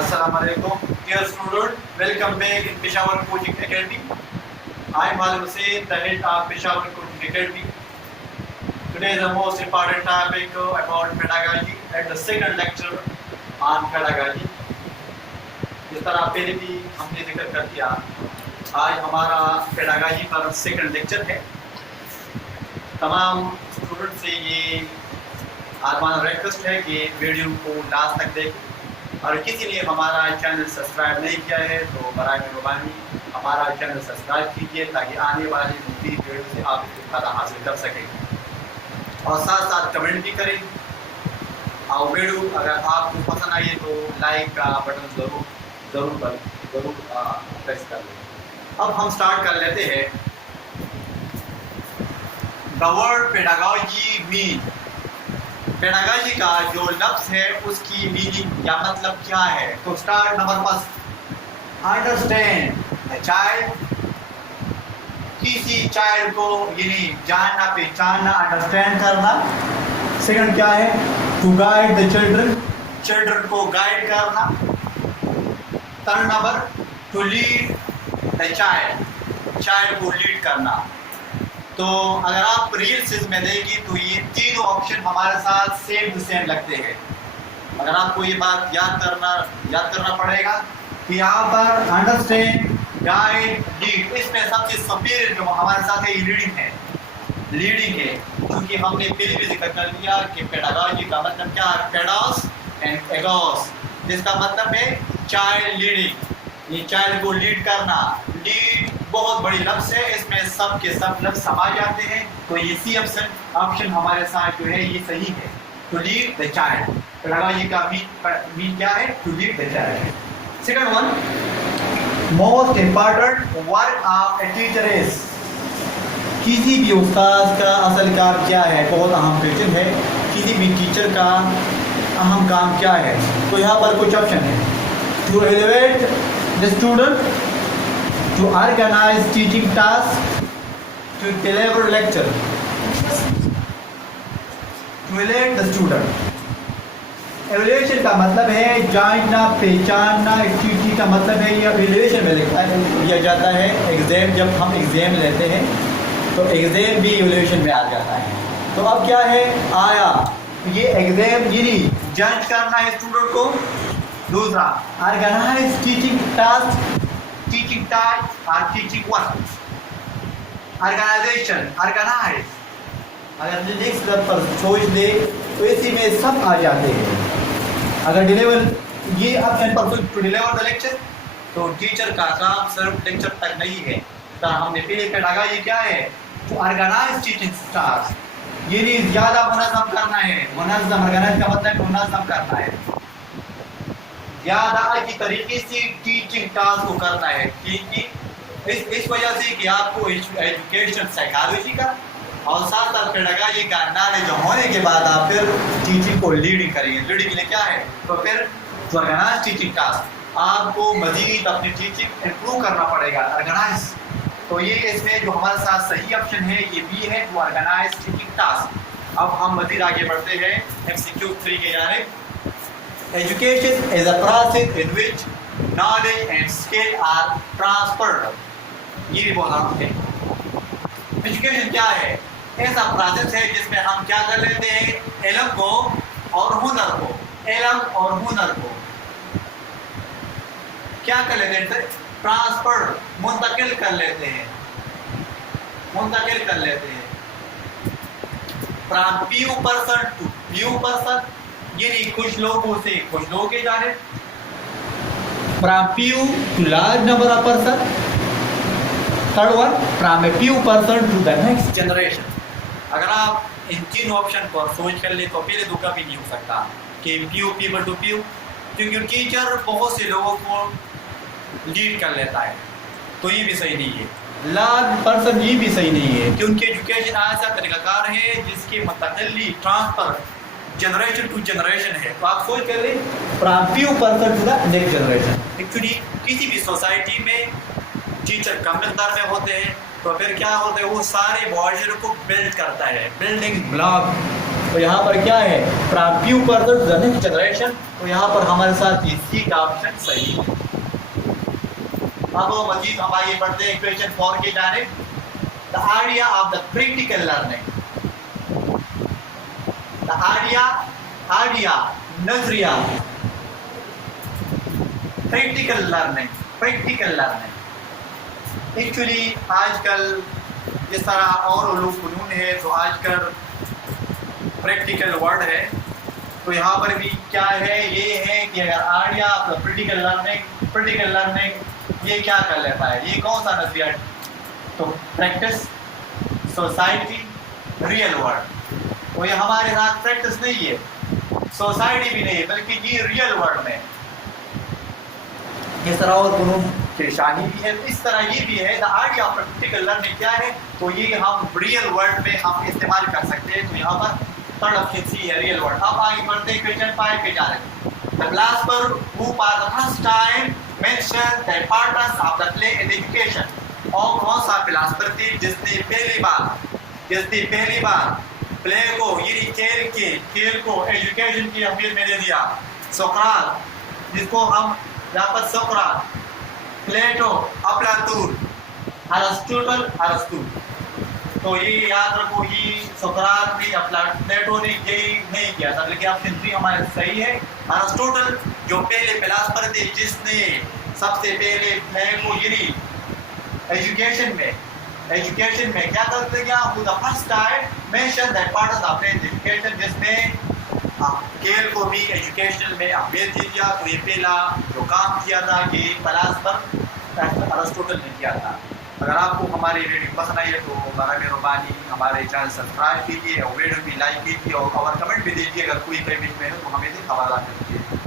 Assalamualaikum, dear student. Welcome back in Peshawar Coaching Academy. I am Walid Hussain, the head of Peshawar Coaching Academy. Today is the most important topic about pedagogy and the second lecture on pedagogy. जिस तरह पहले भी हमने जिक्र कर दिया, आज हमारा पेडागॉजी पर सेकंड लेक्चर है। तमाम स्टूडेंट से ये आरमान रिक्वेस्ट है कि वीडियो को लास्ट तक देखें, और किसी ने हमारा चैनल सब्सक्राइब नहीं किया है तो बराए मेहरबानी हमारा चैनल सब्सक्राइब कीजिए ताकि आने वाली मुफ्तीद वीडियो से आप फायदा हासिल कर सकें, और साथ साथ कमेंट भी करें। और वीडियो अगर आपको पसंद आई तो लाइक का बटन ज़रूर प्रेस कर लें। अब हम स्टार्ट कर लेते हैं। The word pedagogy mean, pedagogy का जो लफ्ज़ है उसकी मीनिंग या मतलब क्या है। तो start number first, understand the child, किसी चाइल्ड को यानी जानना पहचानना, अंडरस्टैंड करना। सेकंड क्या है, to guide the children, children को गाइड करना। Third number, to lead the child, child को लीड करना। तो अगर आप रियल सेंस में देंगे तो ये तीनों ऑप्शन हमारे साथ सेम टू सेम लगते हैं। अगर आपको ये बात याद करना पड़ेगा कि यहाँ पर अंडरस्टैंड, गाइड, लीड, इसमें सबसे सुपीरियर जो हमारे साथ है ये लीडिंग है, क्योंकि हमने पहले भी जिक्र कर दिया कि पेडागॉजी का मतलब क्या है, पेडोस एंड एगोस, जिसका मतलब है चाइल्ड लीडिंग, ये चाइल्ड को लीड करना। लीड बहुत बड़ी लफ्ज़ है, इसमें सब के सब लफ्ज़ समा जाते हैं, तो ये सी ऑप्शन हमारे साथ जो है ये सही है, to lead the child. Pedagogy का मीन क्या है, to lead the child. Second one, most important work of a teacher is, किसी भी उस्ताद का असल काम क्या है, बहुत अहम क्वेश्चन है। किसी भी टीचर का अहम काम क्या है, तो यहाँ पर कुछ ऑप्शन है। To elevate the student, to organize teaching tasks, to deliver lecture, to evaluate the student। evaluation का मतलब है जानना पहचानना, एक्टिविटी का मतलब है ये evaluation में लिया जाता है। एग्जाम, जब हम एग्जाम लेते हैं तो एग्जाम भी evaluation में आ जाता है। तो अब क्या है, आया ये एग्जाम यानी जज करना है स्टूडेंट को। दूसरा, organise teaching task, teaching task और टीचिंग वर्क। ऑर्गेनाइजेशन, ऑर्गेनाइज, अगर नेक्स्ट लेवल पर सोच ले तो इसी में सब आ जाते हैं। अगर डिलीवर ये ऑप्शन पर टू डिलीवर द लेक्चर, तो टीचर का काम सिर्फ लेक्चर तक नहीं है। तो हमने पहले पेडागॉजी क्या है, टू ऑर्गेनाइज टीचिंग टास्क, ये नहीं ज़्यादा मुनज़्ज़म करना है। मुनज़्ज़म, ऑर्गेनाइज का मतलब मुनज़्ज़म करना है, ज़्यादा अच्छी तरीके से टीचिंग टास्क को करना है। क्योंकि इस वजह से कि आपको एजुकेशन साइकोलॉजी का और साथ साथ पेडागॉजी का नॉलेज होने के बाद आप फिर टीचिंग को लीडिंग करेंगे। लीडिंग के लिए क्या है, तो फिर ऑर्गेनाइज टीचिंग टास्क, आपको मजीद अपनी टीचिंग इम्प्रूव करना पड़ेगा। ऑर्गेनाइज, तो ये इसमें जो हमारे साथ सही ऑप्शन है ये बी है, टू ऑर्गेनाइज टीचिंग टास्क। अब हम मजीद आगे बढ़ते हैं MCQ 3 के जानिब। Education is a process in which knowledge and skill are transferred। ये भी बहुत अहम है। एजुकेशन क्या है, ऐसा प्रोसेस है जिसमें हम क्या कर लेते हैं, इल्म को और हुनर को, इल्म और हुनर को क्या कर लेते हैं, ट्रांसफर, मुंतकिल कर लेते हैं, from few person to few person, यानी कुछ लोगों से कुछ लोगों के जाने, from few to large number of person. Third one, from a few person to the next generation. अगर आप इन तीन ऑप्शन पर सोच कर ले तो पहले तो कभी नहीं हो सकता कि प्यू पीपल टू प्यू, क्योंकि टीचर बहुत से लोगों को लीड कर लेता है, तो ये भी सही नहीं है। लार्ज पर्सन, ये भी सही नहीं है, क्योंकि एजुकेशन ऐसा तरीकाकार है जिसके मुंतकिली ट्रांसफर जनरेशन टू जनरेशन है। तो आप सोच कर ले, from few person to the next generation. Actually किसी भी सोसाइटी में टीचर कम मिकदार में होते हैं तो फिर क्या होता है, वो सारे मुआशरे को बिल्ड करता है, बिल्डिंग ब्लॉक तो यहाँ पर क्या है, from person the next generation, तो यहाँ पर हमारे साथ सी का ऑप्शन सही है। अब मजीद हम आगे बढ़ते हैं क्वेश्चन 4 की जानिब। The idea of the practical learning, the idea नजरिया, प्रैक्टिकल लर्निंग एक्चुअली आजकल जिस तरह और उलूम फ़नून है तो आजकल प्रैक्टिकल वर्ड है, तो यहाँ पर भी क्या है, ये है कि अगर आइडिया प्रैक्टिकल लर्निंग ये क्या कर लेता है, ये कौन सा नजरिया है, तो प्रैक्टिस, सोसाइटी, रियल वर्ल्ड। तो ये हमारे साथ प्रैक्टिस नहीं है, सोसाइटी भी नहीं है, बल्कि ये रियल वर्ल्ड में इस तरह और फ़नून की शाही भी है। इस तरह ये भी है the idea of practical learning क्या है, तो ये हम रियल वर्ल्ड में हम इस्तेमाल कर सकते हैं। तो यहाँ पर थर्ड ऑप्शन सी है, रियल वर्ल्ड। अब आगे बढ़ते हैं क्वेश्चन 5 पे जा रहे हैं। The philosopher who for the first time mention the importance of the play in education, और कौन सा फिलॉसफर थे जिसने पहली बार प्ले को, यानी खेल को एजुकेशन की अहमियत में दे दिया। सोक्रात, जिसको हम यहाँ पर सोक्रात, प्लेटो, अफलातून, अरस्तु। तो ये याद रखो, ये सोक्रात भी प्लेटो ने यही नहीं किया था, लेकिन ऑप्शन 3 हमारे सही है। अरिस्टोटल जो पहले फिलॉसफर थे जिसने सबसे पहले प्ले को यानी एजुकेशन में क्या करते गया, वो the first time mention the importance of education, जिसने खेल को भी एजुकेशन में अहमियत दिया। तो ये पहला जो काम किया था ये फिलॉसफर अरिस्टोटल ने किया था। अगर आपको हमारी वीडियो पसंद आई है तो बड़ा मेहरबानी हमारे चैनल सब्सक्राइब कीजिए और वीडियो भी लाइक कीजिए और कमेंट भी दीजिए। अगर कोई पेमेंट में हो तो हमें खबर दीजिए।